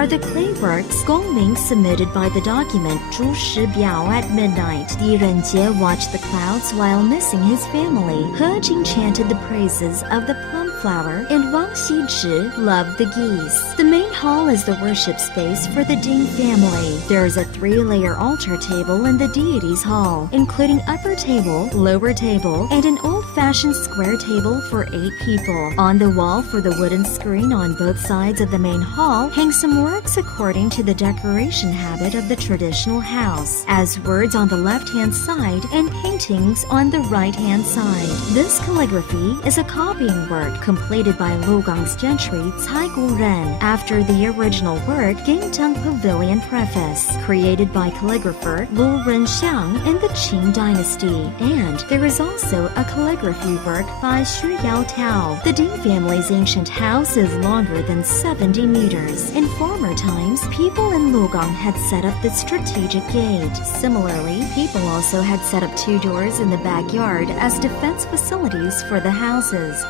are the clay works Gongming submitted by the document 朱时表 at midnight. Di Renjie watched the clouds while missing his family. He Jing chanted the praises of the plum flower, and Wang Xizhi loved the geese. The main hall is the worship space for the Ding family. There is a 3-layer altar table in the deity's hall, including upper table, lower table, and an old-fashioned square table for 8 people. On the wall for the wooden screen on both sides of the main hall hang some works according to the decoration habit of the traditional house, as words on the left-hand side and paintings on the right-hand side. This calligraphy is a copying work completed by Lukang's gentry Cai Guren after the original work Gingteng Pavilion Preface, created by calligrapher Lu Renxiang in the Qing dynasty. And there is also a calligraphy work by Xu Yaotao. The Ding family's ancient house is longer than 70 meters. In former times, people in Lukang had set up the strategic gate. Similarly, people also had set up 2 doors in the backyard as defense facilities for the houses.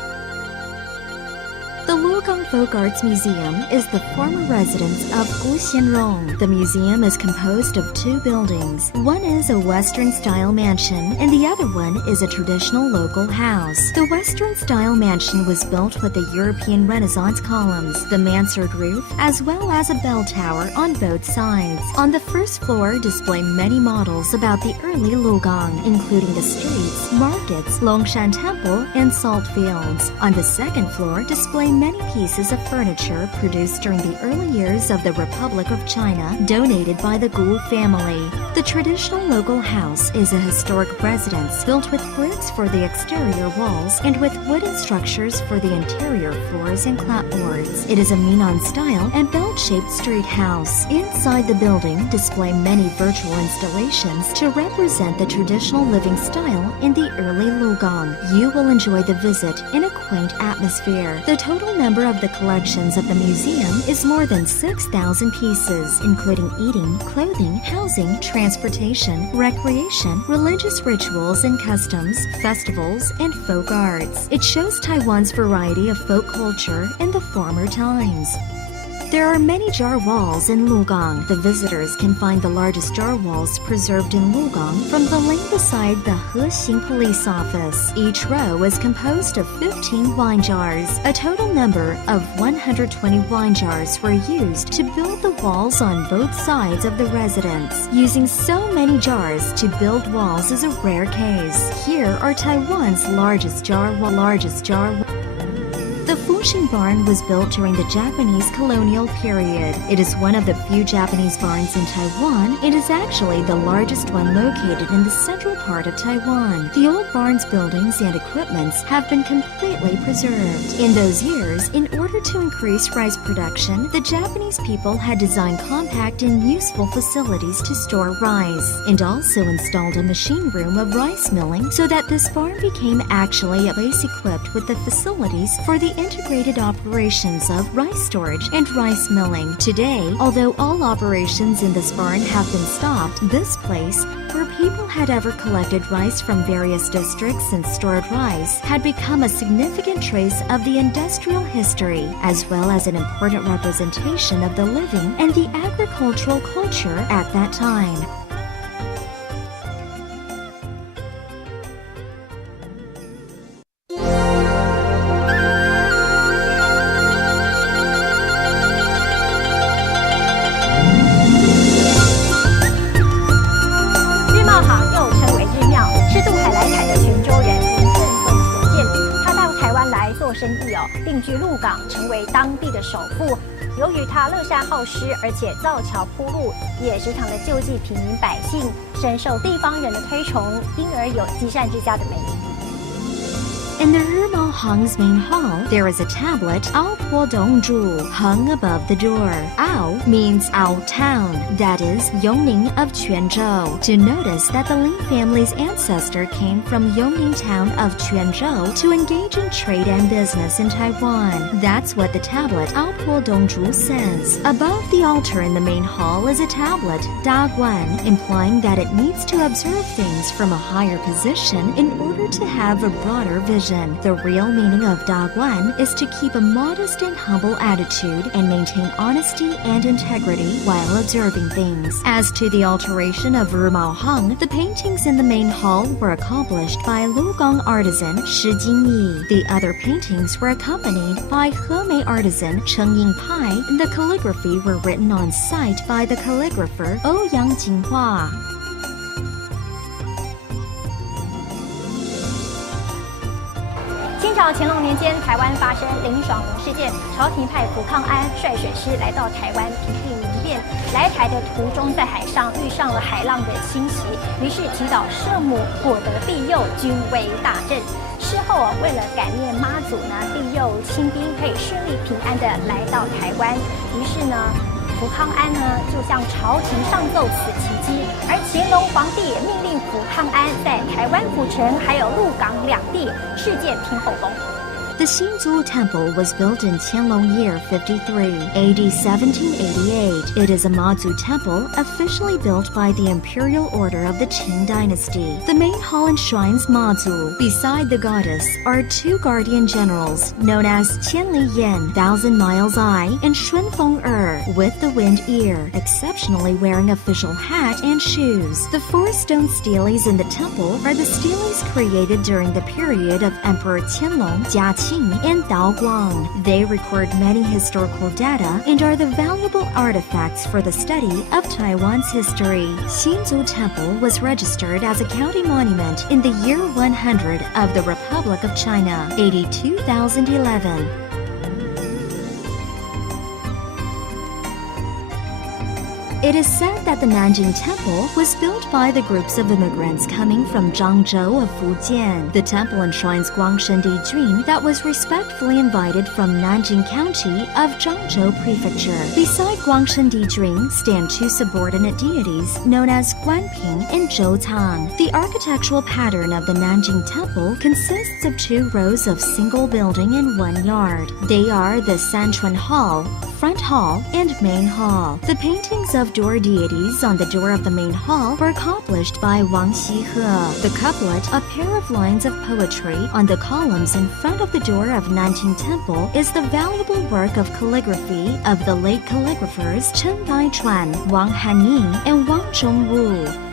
The Lukang Folk Arts Museum is the former residence of Gu Xianrong. The museum is composed of 2 buildings. One is a Western-style mansion, and the other one is a traditional local house. The Western-style mansion was built with the European Renaissance columns, the mansard roof, as well as a bell tower on both sides. On the first floor display many models about the early Lukang, including the streets, markets, Longshan Temple, and salt fields. On the second floor display many pieces of furniture produced during the early years of the Republic of China, donated by the Gu family. The traditional local house is a historic residence built with bricks for the exterior walls and with wooden structures for the interior floors and clapboards. It is a Minnan-style and bell-shaped street house. Inside the building display many virtual installations to represent the traditional living style in the early Lukang. You will enjoy the visit in a quaint atmosphere. The total number of the collections of the museum is more than 6,000 pieces, including eating, clothing, housing, transportation, recreation, religious rituals and customs, festivals, and folk arts. It shows Taiwan's variety of folk culture in the former times. There are many jar walls in Lukang. The visitors can find the largest jar walls preserved in Lukang from the lane beside the Hexing police office. Each row is composed of 15 wine jars. A total number of 120 wine jars were used to build the walls on both sides of the residence. Using so many jars to build walls is a rare case. Here are Taiwan's largest jar wall. The Fuxing Barn was built during the Japanese colonial period. It is one of the few Japanese barns in Taiwan and is actually the largest one located in the central part of Taiwan. The old barn's buildings and equipments have been completely preserved. In those years, in order to increase rice production, the Japanese people had designed compact and useful facilities to store rice, and also installed a machine room of rice milling so that this barn became actually a place equipped with the facilities for the integrated operations of rice storage and rice milling. Today, although all operations in this barn have been stopped, this place, where people had ever collected rice from various districts and stored rice, had become a significant trace of the industrial history, as well as an important representation of the living and the agricultural culture at that time.定居鹿港，成为当地的首富。由于他乐善好施，而且造桥铺路，也时常的救济平民百姓，深受地方人的推崇，因而有积善之家的美誉。In the Rimao Hong's main hall, there is a tablet, Ao Po Dong Zhu, hung above the door. Ao means Ao town, that is, Yongning of Quanzhou, to notice that the Lin family's ancestor came from Yongning town of Quanzhou to engage in trade and business in Taiwan. That's what the tablet, Ao Po Dong Zhu, says. Above the altar in the main hall is a tablet, Da Guan, implying that it needs to observe things from a higher position in order to have a broader vision. vision. The real meaning of Daguan is to keep a modest and humble attitude and maintain honesty and integrity while observing things. As to the alteration of Rumao Hang, the paintings in the main hall were accomplished by Lukang artisan Shi Jingyi. The other paintings were accompanied by Hebei artisan Cheng Yingpai. The calligraphy were written on site by the calligrapher Ouyang Jinghua. 清朝乾隆年间，台湾发生林爽文事件，朝廷派福康安率水师来到台湾平定民变。来台的途中，在海上遇上了海浪的侵袭，于是祈祷圣母，果得庇佑，军威大振。事后为了感念妈祖呢，庇佑清兵可以顺利平安的来到台湾，于是呢。 福康安呢，就向朝廷上奏此奇迹，而乾隆皇帝也命令福康安在台湾府城还有鹿港两地敕建天后宫。 The Xinzu Temple was built in Qianlong year 53, AD 1788. It is a Mazu temple officially built by the Imperial Order of the Qing Dynasty. The main hall enshrines Mazu. Beside the goddess are two guardian generals known as Qianli Yan, 1,000 Miles Eye, and Shunfeng with the wind ear, exceptionally wearing official hat and shoes. The four stone steles in the temple are the steles created during the period of Emperor Qianlong, Jiaqi, and Daoguang. They record many historical data and are the valuable artifacts for the study of Taiwan's history. Xinzu Temple was registered as a county monument in the year 100 of the Republic of China, 2011. It is said that the Nanjing Temple was built by the groups of immigrants coming from Zhangzhou of Fujian. The temple enshrines Guangshen Dijun that was respectfully invited from Nanjing County of Zhangzhou Prefecture. Beside Guangshen Dijun stand two subordinate deities known as Guanping and Zhoutang. The architectural pattern of the Nanjing Temple consists of two rows of single building in one yard. They are the Sanchuan Hall, Front Hall, and Main Hall. The paintings of door deities on the door of the main hall were accomplished by Wang Xihe. The couplet, a pair of lines of poetry on the columns in front of the door of Nanjing Temple, is the valuable work of calligraphy of the late calligraphers Chen Baichuan, Wang Hanning, and Wang Zhongwu.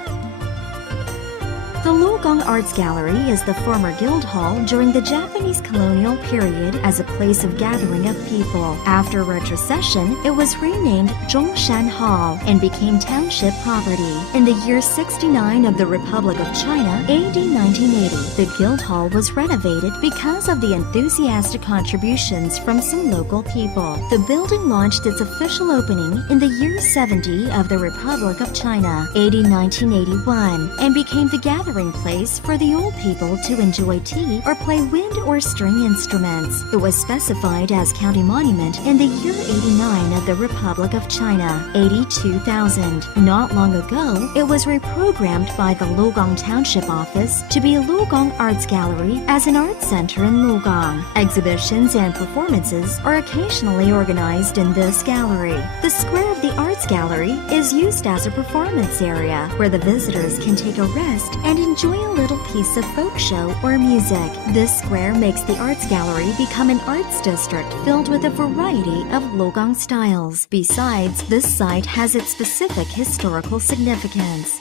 The Lukang Arts Gallery is the former guild hall during the Japanese colonial period as a place of gathering of people. After retrocession, it was renamed Zhongshan Hall and became township property. In the year 69 of the Republic of China, AD 1980, the guild hall was renovated because of the enthusiastic contributions from some local people. The building launched its official opening in the year 70 of the Republic of China, AD 1981, and became the gathering place for the old people to enjoy tea or play wind or string instruments. It was specified as county monument in the year 89 of the Republic of China, 2000. Not long ago, it was reprogrammed by the Lukang Township Office to be a Lukang Arts Gallery as an art center in Lukang. Exhibitions and performances are occasionally organized in this gallery. The square of the Arts Gallery is used as a performance area where the visitors can take a rest and enjoy a little piece of folk show or music. This square makes the Arts Gallery become an arts district filled with a variety of Lukang styles. Besides, this site has its specific historical significance.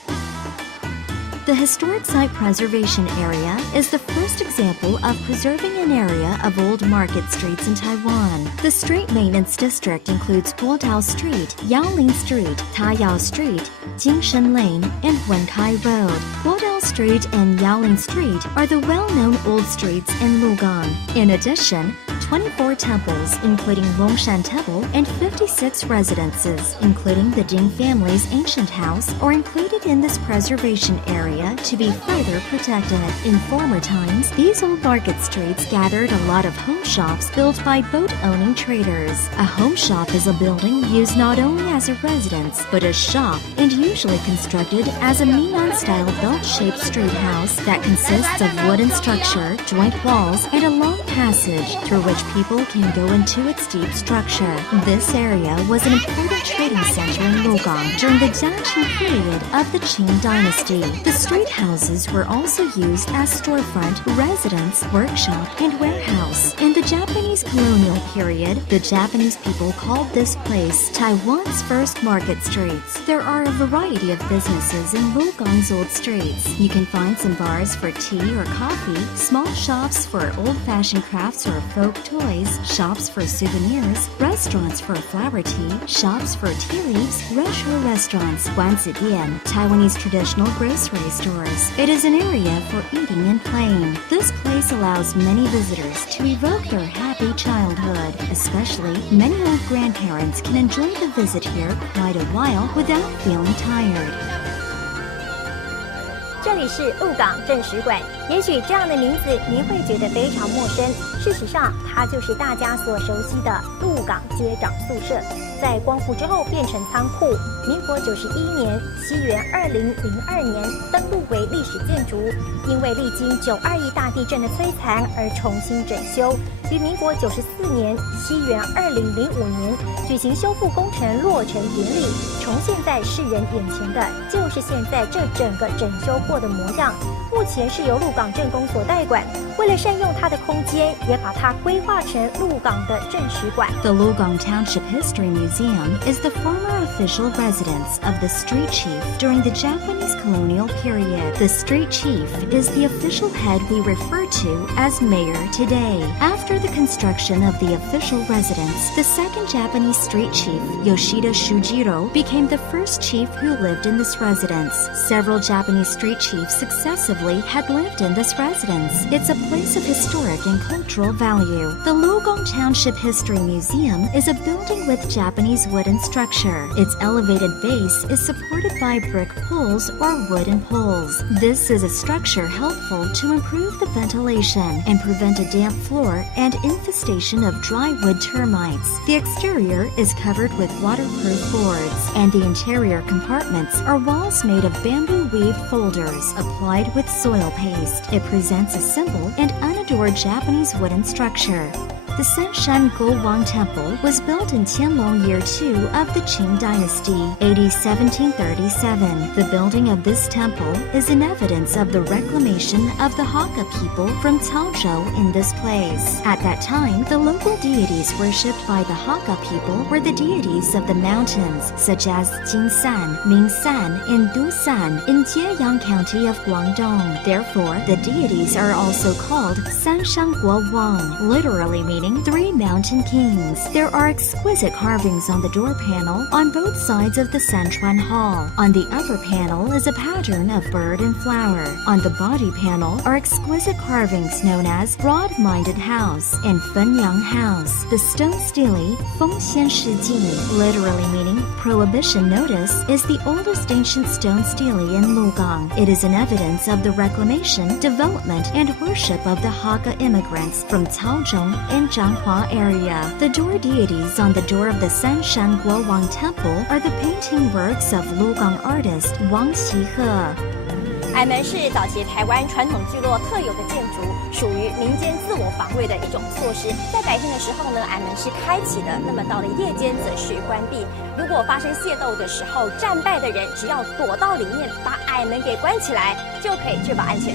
The Historic Site Preservation Area is the first example of preserving an area of old market streets in Taiwan. The street maintenance district includes Guodao Street, Yaolin Street, Taiyao Street, Jingshen Lane, and Wenkai Road. Guodao Street and Yaolin Street are the well-known old streets in Lukang. In addition, 24 temples, including Longshan Temple, and 56 residences, including the Ding family's ancient house, are included in this preservation area to be further protected. In former times, these old market streets gathered a lot of home shops built by boat-owning traders. A home shop is a building used not only as a residence, but a shop, and usually constructed as a Minnan-style belt-shaped street house that consists of wooden structure, joint walls, and a long passage through which people can go into its deep structure. This area was an important trading center in Lukang during the Jiaqing period of the Qing dynasty. The street houses were also used as storefront, residence, workshop, and warehouse. In the Japanese colonial period, the Japanese people called this place Taiwan's first market streets. There are a variety of businesses in Lukang's old streets. You can find some bars for tea or coffee, small shops for old-fashioned crafts or folk toys, shops for souvenirs, restaurants for flower tea, shops for tea leaves, retro restaurants, guanzidian, Taiwanese traditional grocery stores. It is an area for eating and playing. This place allows many visitors to evoke their happy childhood. Especially, many old grandparents can enjoy the visit here quite a while without feeling tired. 这里是鹿港镇史馆，也许这样的名字您会觉得非常陌生，事实上，它就是大家所熟悉的鹿港街长宿舍。在光复之后变成仓库，民国91年（西元2002年）登录为历史建筑，因为历经921大地震的摧残而重新整修，于民国94年（西元2005年）举行修复工程落成典礼，重现在世人眼前的就是现在这整个整修过的模样。目前是由鹿港镇公所代管，为了善用它的空间，也把它规划成鹿港的镇史馆。The Lukang Township History Museum is the former official residence of the street chief during the Japanese colonial period. The street chief is the official head we refer to as mayor today. After the construction of the official residence, the second Japanese street chief, Yoshida Shujiro, became the first chief who lived in this residence. Several Japanese street chiefs successively had lived in this residence. It's a place of historic and cultural value. The Lukang Township History Museum is a building with Japanese wooden structure. Its elevated base is supported by brick poles or wooden poles. This is a structure helpful to improve the ventilation and prevent a damp floor and infestation of dry wood termites. The exterior is covered with waterproof boards, and the interior compartments are walls made of bamboo weave folders applied with soil paste. It presents a simple and unadored Japanese wooden structure. The Sanshan Guowang Temple was built in Tianlong Year 2 of the Qing Dynasty, AD 1737. The building of this temple is an evidence of the reclamation of the Hakka people from Caozhou in this place. At that time, the local deities worshipped by the Hakka people were the deities of the mountains, such as Jinsan, Mingsan, and Dusan in Jieyang County of Guangdong. Therefore, the deities are also called Sanshan Guowang, literally meaning three mountain kings. There are exquisite carvings on the door panel on both sides of the Sanchuan Hall. On the upper panel is a pattern of bird and flower. On the body panel are exquisite carvings known as Broad-Minded House and Fenyang House. The stone stele, Fengxian Shijing, literally meaning Prohibition Notice, is the oldest ancient stone stele in Lukang. It is an evidence of the reclamation, development, and worship of the Hakka immigrants from Caozhong and Zhanghua area. The door deities on the door of the Sanshan Guowang Temple are the painting works of Lukang artist Wang Xihe. 矮门是早期台湾传统聚落特有的建筑，属于民间自我防卫的一种措施。在白天的时候呢，矮门是开启的；那么到了夜间则是关闭。如果发生械斗的时候，战败的人只要躲到里面，把矮门给关起来，就可以确保安全。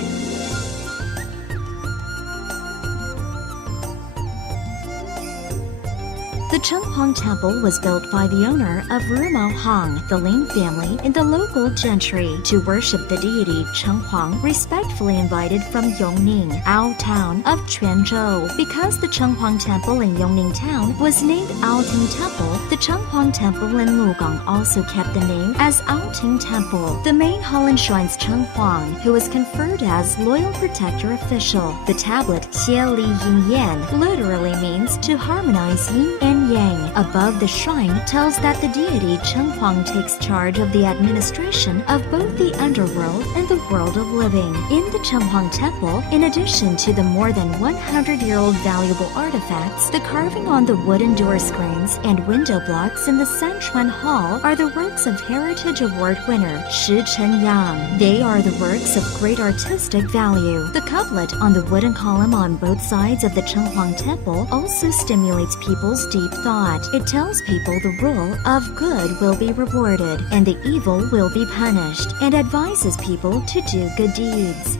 The Chenghuang Temple was built by the owner of Rumao Hong, the Lin family, and the local gentry to worship the deity Chenghuang, respectfully invited from Yongning, Ao town of Quanzhou. Because the Chenghuang Temple in Yongning town was named Aoting Temple, the Chenghuang Temple in Lukang also kept the name as Aoting Temple. The main hall enshrines Chenghuang, who was conferred as Loyal Protector Official. The tablet Xie Li Yin Yan literally means to harmonize yin and Yin Yang above the shrine tells that the deity Chenghuang takes charge of the administration of both the underworld and the world of living. In the Chenghuang Temple, in addition to the more than 100-year-old valuable artifacts, the carving on the wooden door screens and window blocks in the Sanchuan Hall are the works of Heritage Award winner Shi Chenyang. They are the works of great artistic value. The couplet on the wooden column on both sides of the Chenghuang Temple also stimulates people's deep thought. It tells people the rule of good will be rewarded and the evil will be punished, and advises people to do good deeds.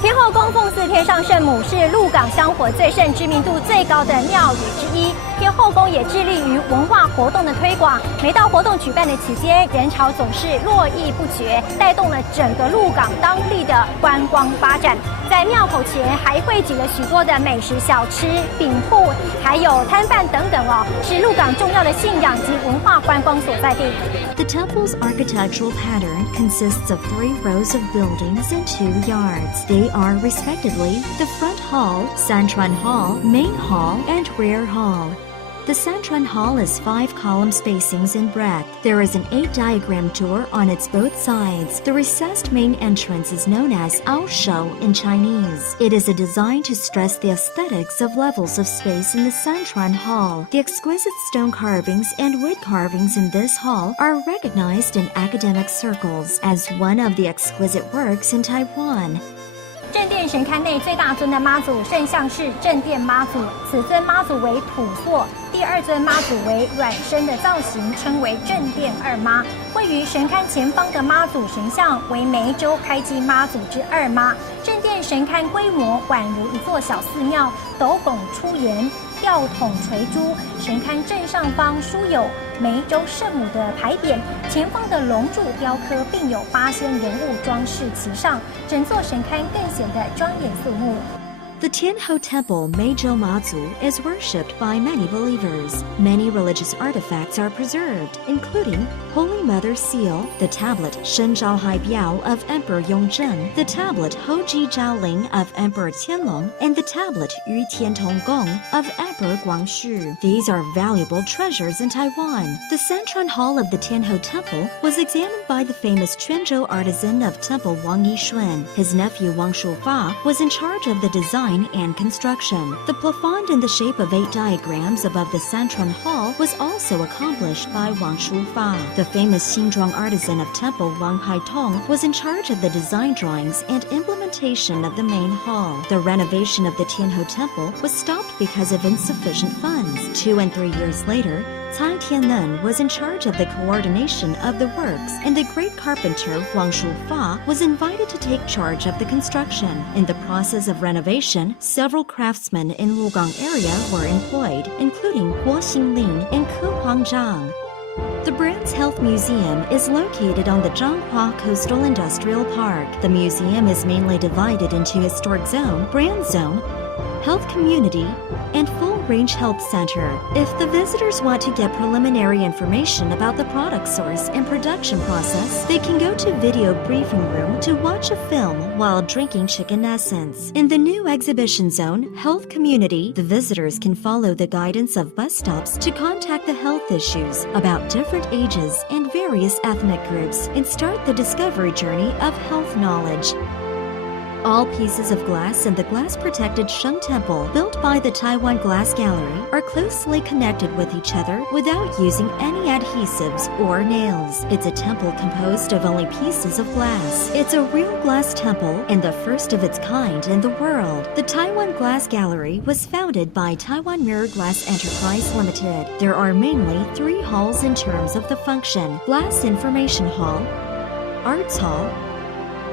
天后宫奉祀天上圣母，是鹿港香火最盛、知名度最高的庙宇之一。天后宫也致力于文化活动的推广，每到活动举办的期间，人潮总是络绎不绝，带动了整个鹿港当地的观光发展。在庙口前还汇集了许多的美食小吃、饼铺，还有摊贩等等哦，是鹿港重要的信仰及文化观光所在地。The temple's architectural pattern consists of 3 rows of buildings and 2 yards. They are respectively the front hall, Sanchuan Hall, main hall, and rear hall. The Sanchuan Hall is 5 column spacings in breadth. There is an 8-diagram door on its both sides. The recessed main entrance is known as Ao Shou in Chinese. It is a design to stress the aesthetics of levels of space in the Sanchuan Hall. The exquisite stone carvings and wood carvings in this hall are recognized in academic circles as one of the exquisite works in Taiwan. 正殿神龛内最大尊的妈祖圣像是正殿妈祖，此尊妈祖为土塑，第2尊妈祖为软身的造型，称为正殿二妈。位于神龛前方的妈祖神像为梅州开基妈祖之二妈。正殿神龛规模宛如一座小寺庙，斗拱出檐，吊筒垂珠，神龛正上方书有梅州圣母的牌匾，前方的龙柱雕刻，并有8仙人物装饰其上，整座神龛更显得庄严肃穆。The Tianhou Temple Meizhou Mazu is worshipped by many believers. Many religious artifacts are preserved, including Holy Mother's Seal, the tablet Shen Zhao Hai Biao of Emperor Yongzheng, the tablet Houji Zhaoling of Emperor Qianlong, and the tablet Yu Tiantong Gong of Emperor Guangxu. These are valuable treasures in Taiwan. The Sanchuan Hall of the Tianhou Temple was examined by the famous Quanzhou artisan of Temple Wang Yixuan. His nephew Wang Shufa was in charge of the design and construction. The plafond in the shape of 8 diagrams above the Sanchuan Hall was also accomplished by Wang Shufa. The famous Xinzhuang artisan of Temple Wang Haitong was in charge of the design drawings and implementation of the main hall. The renovation of the Tianhou Temple was stopped because of insufficient funds. 2 and 3 years later, Cai Tianmen was in charge of the coordination of the works, and the great carpenter Wang Shufa was invited to take charge of the construction. In the process of renovation, several craftsmen in Lukang area were employed, including Guo Xinglin and Ke Huangzhang. The Brands Health Museum is located on the Zhanghua Coastal Industrial Park. The museum is mainly divided into Historic Zone, Brand Zone, Health Community, and Full Range Health Center. If the visitors want to get preliminary information about the product source and production process, they can go to Video Briefing Room to watch a film while drinking chicken essence. In the new exhibition zone, Health Community, the visitors can follow the guidance of bus stops to contact the health issues about different ages and various ethnic groups and start the discovery journey of health knowledge. All pieces of glass in the glass-protected Sheng Temple, built by the Taiwan Glass Gallery, are closely connected with each other without using any adhesives or nails. It's a temple composed of only pieces of glass. It's a real glass temple and the first of its kind in the world. The Taiwan Glass Gallery was founded by Taiwan Mirror Glass Enterprise Limited. There are mainly 3 halls in terms of the function: Glass Information Hall, Arts Hall,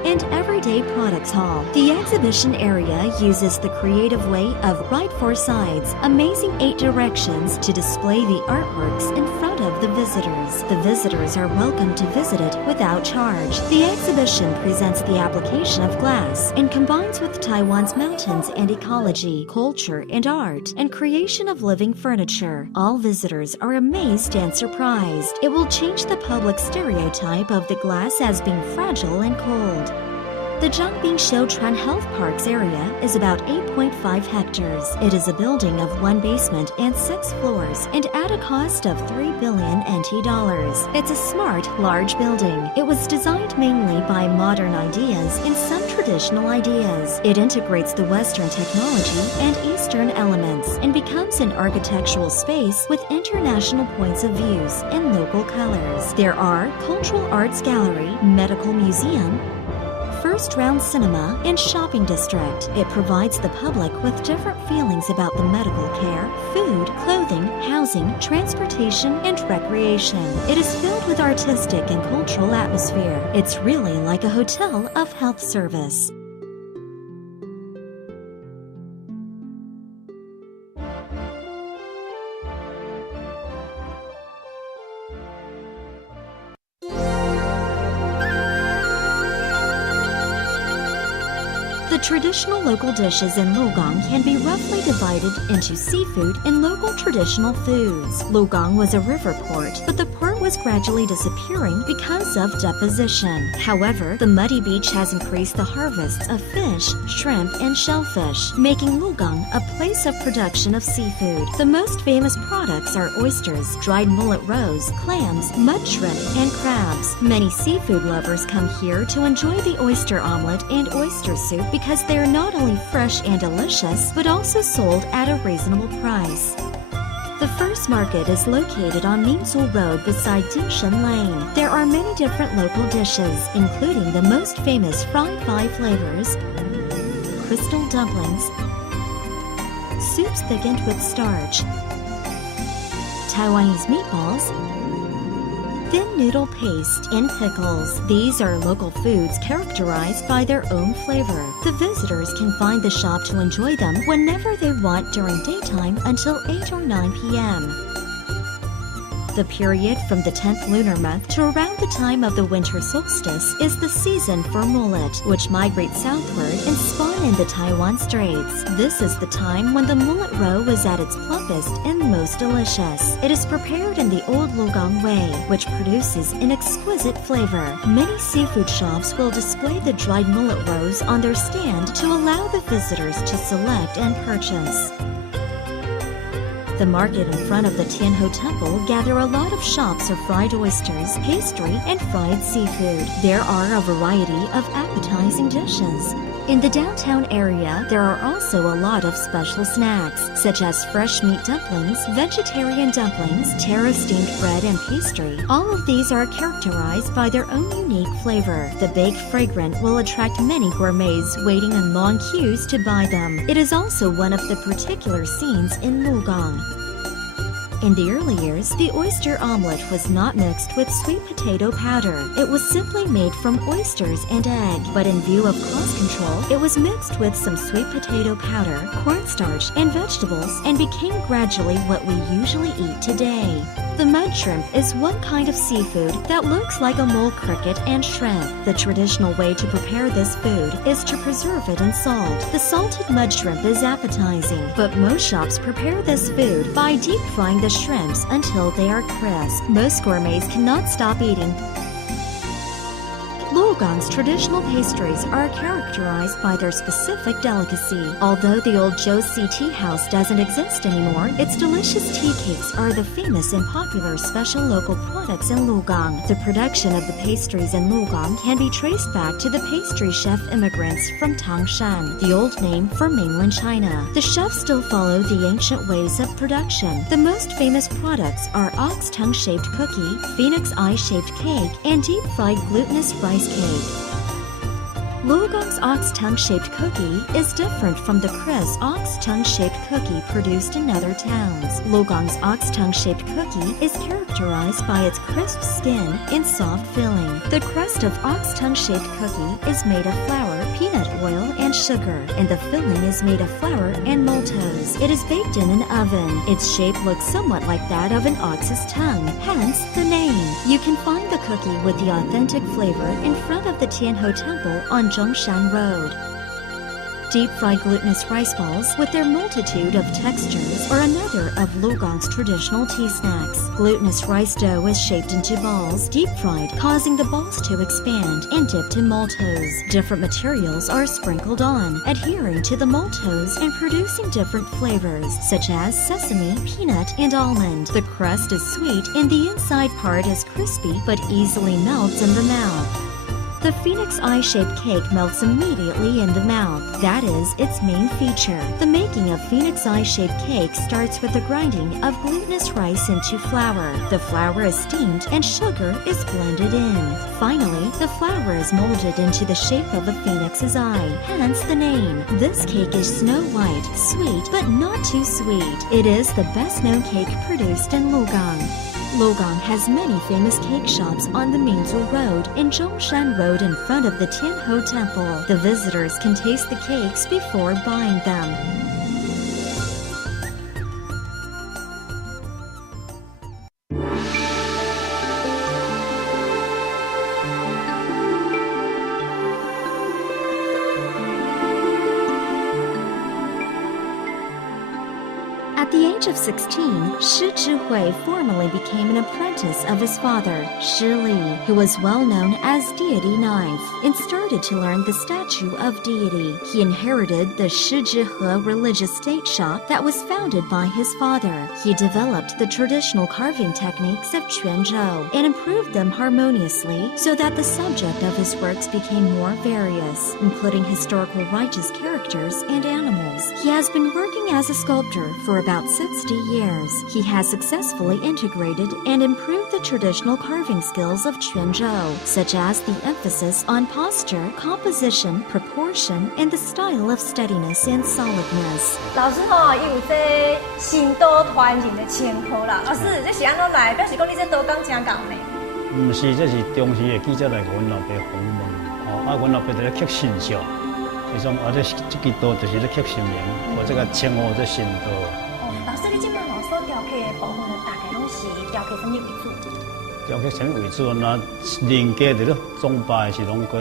and Everyday Products Hall. The exhibition area uses the creative way of right 4 sides, amazing 8 directions to display the artworks in front of the visitors. The visitors are welcome to visit it without charge. The exhibition presents the application of glass and combines with Taiwan's mountains and ecology, culture and art, and creation of living furniture. All visitors are amazed and surprised. It will change the public stereotype of the glass as being fragile and cold. The Zhangbing Shouchuan Health Park's area is about 8.5 hectares. It is a building of 1 basement and 6 floors and at a cost of 3 billion NT dollars. It's a smart, large building. It was designed mainly by modern ideas and some traditional ideas. It integrates the Western technology and Eastern elements and becomes an architectural space with international points of views and local colors. There are cultural arts gallery, medical museum, first round cinema, and shopping district. It provides the public with different feelings about the medical care, food, clothing, housing, transportation, and recreation. It is filled with artistic and cultural atmosphere. It's really like a hotel of health service. The traditional local dishes in Lukang can be roughly divided into seafood and local traditional foods. Lukang was a river port, but the port was gradually disappearing because of deposition. However, the muddy beach has increased the harvests of fish, shrimp, and shellfish, making Lukang a place of production of seafood. The most famous products are oysters, dried mullet roes, clams, mud shrimp, and crabs. Many seafood lovers come here to enjoy the oyster omelet and oyster soup because they are not only fresh and delicious, but also sold at a reasonable price. The first market is located on Mingzhou Road beside Dingshen Lane. There are many different local dishes, including the most famous fried 5 flavors, crystal dumplings, soups thickened with starch, Taiwanese meatballs, thin noodle paste, and pickles. These are local foods characterized by their own flavor. The visitors can find the shop to enjoy them whenever they want during daytime until 8 or 9 p.m. The period from the 10th lunar month to around the time of the winter solstice is the season for mullet, which migrate southward and spawn in the Taiwan Straits. This is the time when the mullet roe is at its plumpest and most delicious. It is prepared in the old Lukang way, which produces an exquisite flavor. Many seafood shops will display the dried mullet roes on their stand to allow the visitors to select and purchase. The market in front of the Tianhe Temple gather a lot of shops of fried oysters, pastry, and fried seafood. There are a variety of appetizing dishes. In the downtown area, there are also a lot of special snacks, such as fresh meat dumplings, vegetarian dumplings, taro-steamed bread, and pastry. All of these are characterized by their own unique flavor. The baked fragrant will attract many gourmets waiting in long queues to buy them. It is also one of the particular scenes in Lukang. In the early years, the oyster omelet was not mixed with sweet potato powder. It was simply made from oysters and egg. But in view of cost control, it was mixed with some sweet potato powder, cornstarch, and vegetables, and became gradually what we usually eat today. The mud shrimp is one kind of seafood that looks like a mole cricket and shrimp. The traditional way to prepare this food is to preserve it in salt. The salted mud shrimp is appetizing, but most shops prepare this food by deep frying the shrimps until they are crisp. Most gourmets cannot stop eating. Lukang's traditional pastries are characterized by their specific delicacy. Although the old Josie tea house doesn't exist anymore, its delicious tea cakes are the famous and popular special local products in Lukang. The production of the pastries in Lukang can be traced back to the pastry chef immigrants from Tangshan, the old name for mainland China. The chefs still follow the ancient ways of production. The most famous products are ox tongue-shaped cookie, phoenix eye-shaped cake, and deep-fried glutinous rice cake. Lukang's ox tongue-shaped cookie is different from the crisp ox tongue-shaped cookie produced in other towns. Lukang's ox tongue-shaped cookie is characterized by its crisp skin and soft filling. The crust of ox tongue-shaped cookie is made of flour, peanut oil, and sugar, and the filling is made of flour and maltose. It is baked in an oven. Its shape looks somewhat like that of an ox's tongue, hence the name. You can find the cookie with the authentic flavor in front of the Tianhe Temple on Zhongshan Road. Deep-fried glutinous rice balls with their multitude of textures are another of Lukang's traditional tea snacks. Glutinous rice dough is shaped into balls, deep-fried, causing the balls to expand, and dipped in maltose. Different materials are sprinkled on, adhering to the maltose and producing different flavors, such as sesame, peanut, and almond. The crust is sweet and the inside part is crispy but easily melts in the mouth. The phoenix eye-shaped cake melts immediately in the mouth. That is its main feature. The making of phoenix eye-shaped cake starts with the grinding of glutinous rice into flour. The flour is steamed and sugar is blended in. Finally, the flour is molded into the shape of a phoenix's eye, hence the name. This cake is snow white, sweet, but not too sweet. It is the best-known cake produced in Lukang. Lukang has many famous cake shops on the Minzu Road and Zhongshan Road in front of the Tianhe Temple. The visitors can taste the cakes before buying them. At the age of 16, Shi Zhihui formally became an apprentice of his father, Shi Li, who was well known as Deity Knife, and started to learn the statue of deity. He inherited the Shi Zhihe religious state shop that was founded by his father. He developed the traditional carving techniques of Quanzhou and improved them harmoniously so that the subject of his works became more various, including historical righteous characters and animals. He has been working as a sculptor for about 60 years. He has successfully integrated and improved the traditional carving skills of Quanzhou, such as the emphasis on posture, composition, proportion, and the style of steadiness and solidness. 老师伊有这新刀传人的称号啦。老师，这是安怎来？表示讲你这刀工真厚呢？唔是，这是中时的记者来给阮老爸访问，阮老爸在咧刻神像，所以说这支刀就是咧刻神明，我这个称号这神刀。老师，你即摆所雕刻的部分大概拢是雕刻什么为主？雕刻什么为主？那人家在咧崇拜是拢过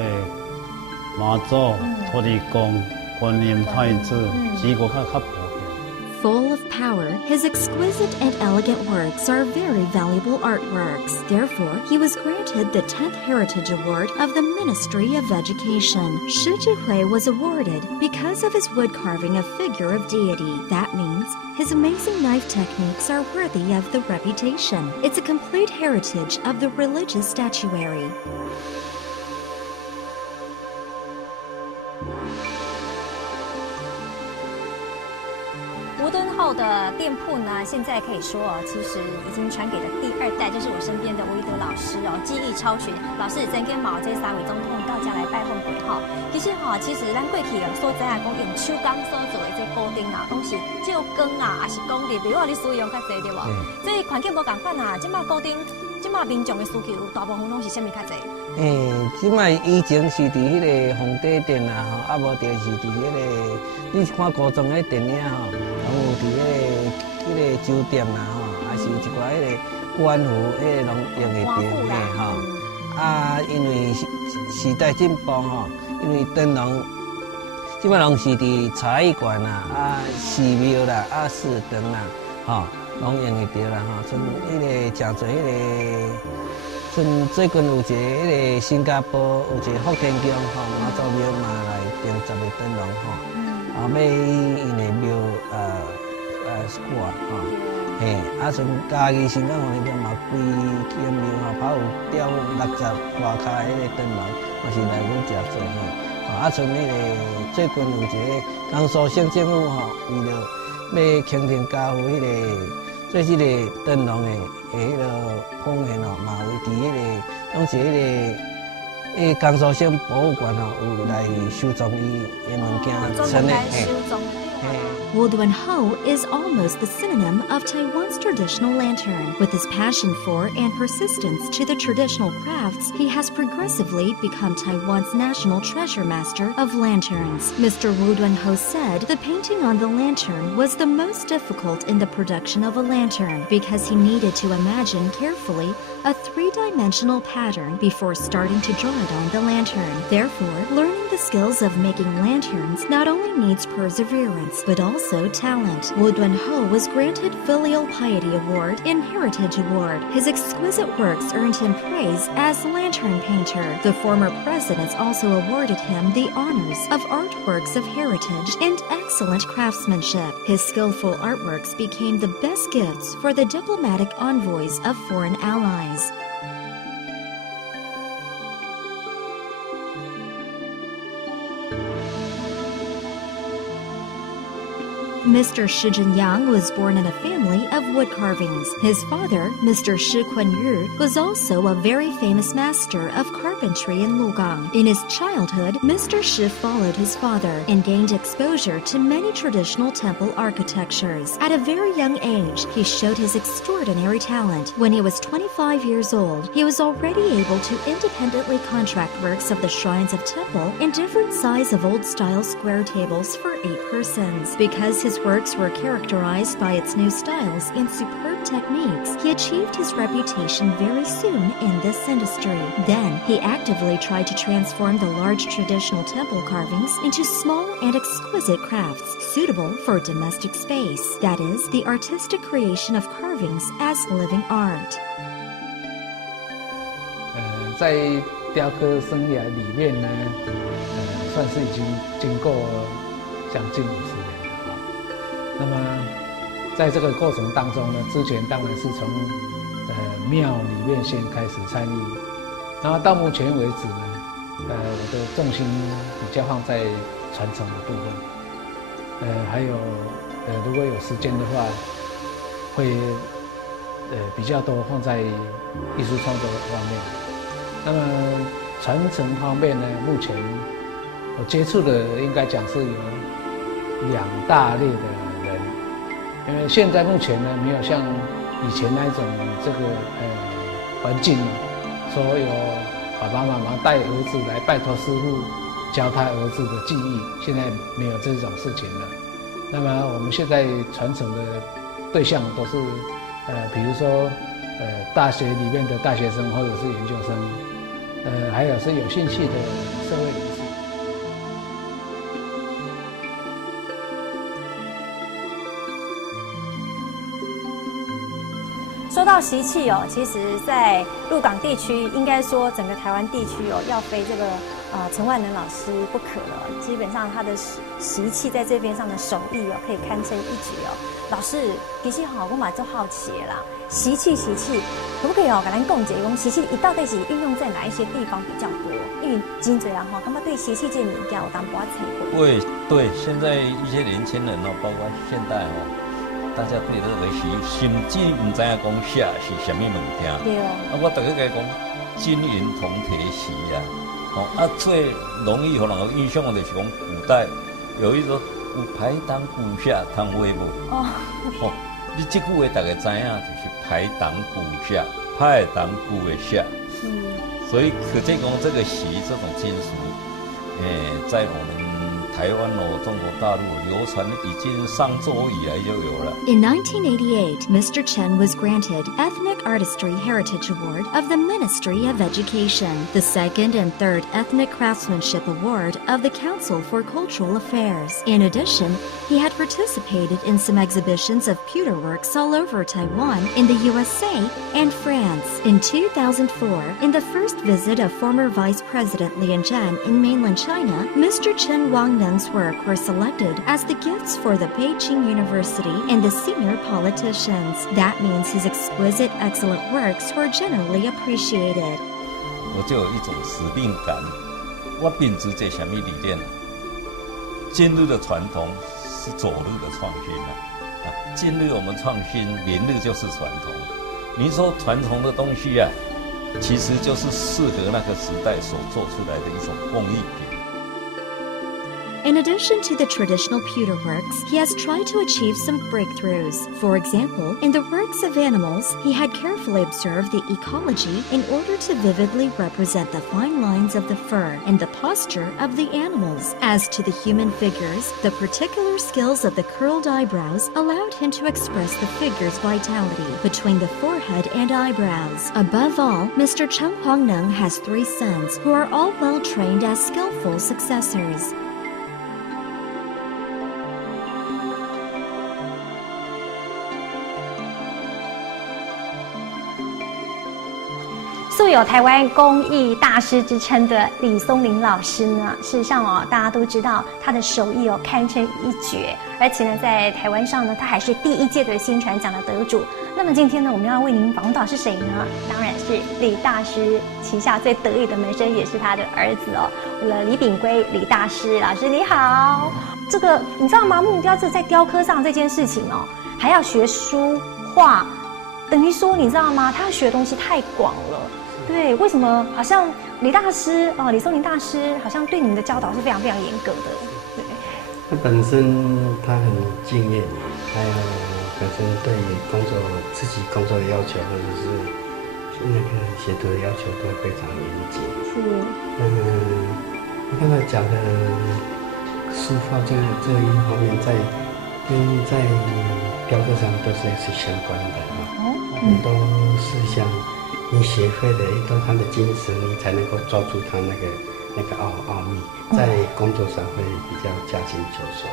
妈祖、土地公、观音太子，几个较普遍。Full of power, his exquisite and elegant works are very valuable artworks. Therefore, he was granted the 10th Heritage Award of the Ministry of Education. Shi Zhihui was awarded because of his wood carving a figure of deity. That means his amazing knife techniques are worthy of the reputation. It's a complete heritage of the religious statuary.吴敦厚的店铺呢，现在可以说其实已经传给了第二代，就是我身边的韦德老师技艺超群。老师曾跟毛这三位总统到家来拜访过其实咱过去所知讲用手工所做的这固定拢是照光还是讲比如你使用较济对无？所以环境无共款即摆固定，即摆民众的需求大部分拢是啥物较济？即摆以前是伫迄个皇帝殿啊，无就是伫迄个你看古装的电影拢有伫迄个酒店啦还是一寡迄个官服拢用会着因为时代进步因为灯笼即摆拢是伫茶艺馆寺庙啦寺堂啦拢用会着啦像迄个诚侪迄个。最近有一个迄个新加坡有一个福田宫妈祖庙嘛来订10个灯笼要因的庙挂像嘉义新港福田宫嘛规间庙跑有吊60外卡迄个灯笼，嘛是来阮遮做像迄个最近有一个江苏省政府为了要倾听家父迄个。做即个灯笼的迄个奉献嘛有伫迄个，拢是迄个江苏省博物馆有来收藏伊的物件，陈的Wu Dunhou is almost the synonym of Taiwan's traditional lantern. With his passion for and persistence to the traditional crafts, he has progressively become Taiwan's national treasure master of lanterns. Mr. Wu Dunhou said the painting on the lantern was the most difficult in the production of a lantern because he needed to imagine carefully a three-dimensional pattern before starting to draw it on the lantern. Therefore, learning the skills of making lanterns not only needs perseverance, but also talent. Wu Dunho was granted Filial Piety Award and Heritage Award. His exquisite works earned him praise as lantern painter. The former presidents also awarded him the honors of artworks of heritage and excellent craftsmanship. His skillful artworks became the best gifts for the diplomatic envoys of foreign allies. Mr. Shi Zhenyang was born in a family of wood carvings. His father, Mr. Shi Kunyu, was also a very famous master of carpentry in Lukang. In his childhood, Mr. Shi followed his father and gained exposure to many traditional temple architectures. At a very young age, he showed his extraordinary talent. When he was 25 years old, he was already able to independently contract works of the shrines of temple in different size of old-style square tables for 8 persons. Because his works were characterized by its new styles and superb techniques, he achieved his reputation very soon in this industry. Then, he actively tried to transform the large traditional temple carvings into small and exquisite crafts suitable for domestic space. That is, the artistic creation of carvings as living art. 在雕刻生涯里面呢，算是已经经过将近50年。那么，在这个过程当中呢，之前当然是从庙里面先开始参与，然后到目前为止呢，我的重心比较放在传承的部分，还有如果有时间的话，会比较多放在艺术创作方面。那么传承方面呢，目前我接触的应该讲是有2大类的。因为现在目前呢，没有像以前那种这个环境，说有爸爸妈妈带儿子来拜托师傅教他儿子的技艺，现在没有这种事情了。那么我们现在传承的对象都是比如说大学里面的大学生或者是研究生，还有是有兴趣的社会人士。说到习气哦，其实，在鹿港地区，应该说整个台湾地区哦，要非这个陈万能老师不可了。基本上他的习气在这边上的手艺哦，可以堪称一绝哦。老师，其实我蛮就好奇的啦，习气，可不可以哦？跟咱讲解讲习气，一到底是运用在哪一些地方比较多？因为真多人哈，他们对习气这物件有淡薄体会。对，现在一些年轻人哦，包括现代哦。大家对这个习，甚至唔知影讲写是什么物件。对我大家讲金银铜铁锡最容易互人印象的就是讲古代有一种有排挡鼓下通话无？你这句话大家知影就是排挡鼓下，排挡鼓的下。所以可见讲这个锡这种金属，在我们台湾中国大陆流传已经上周以来就有了。In 1988, Mr. Chen was granted Ethnic Artistry Heritage Award of the Ministry of Education, the second and third Ethnic Craftsmanship Award of the Council for Cultural Affairs. In addition, he had participated in some exhibitions of pewter works all over Taiwan, in the USA, and France. In 2004, in the first visit of former Vice President Lian Zhan in mainland China, Mr. Chen Wangneng's work were selected as the gifts for the Beijing University and the senior politicians. That means his exquisite, excellent works were generally appreciated. 我就有一种使命感，我秉持着什么理念？今日的传统是昨日的创新今日我们创新，明日就是传统。你说传统的东西其实就是适合那个时代所做出来的一种工艺品。In addition to the traditional pewter works, he has tried to achieve some breakthroughs. For example, in the works of animals, he had carefully observed the ecology in order to vividly represent the fine lines of the fur and the posture of the animals. As to the human figures, the particular skills of the curled eyebrows allowed him to express the figure's vitality between the forehead and eyebrows. Above all, Mr. Chen Huangneng has 3 sons who are all well trained as skillful successors. 素有台湾工艺大师之称的李松林老师呢，事实上哦，大家都知道他的手艺哦堪称一绝，而且呢，在台湾上呢，他还是第1届的新传奖的得主。那么今天呢，我们要为您访问到是谁呢？当然是李大师旗下最得意的门生，也是他的儿子哦，我的李炳圭李大师老师你好。这个你知道吗？木雕这在雕刻上这件事情哦，还要学书画，等于说你知道吗？他要学的东西太广了。对，为什么好像李大师哦，李松林大师好像对你们的教导是非常非常严格的？对，他本身他很敬业，还有本身对自己工作的要求，或者是那个写作的要求都非常严谨。是，我刚才讲的书法这一方面，在雕刻上都是相关的啊，很多事项。你学会了一段他的精神，你才能够抓住他那个奥秘，在工作上会比较驾轻就熟。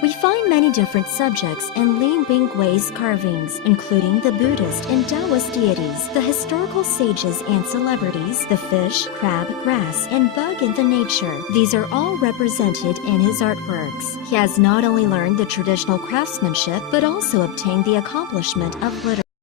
We find many different subjects in Li Binggui's carvings, including the Buddhist and Taoist deities, the historical sages and celebrities, the fish, crab, grass, and bug in the nature. These are all represented in his artworks. He has not only learned the traditional craftsmanship, but also obtained the accomplishment of literature.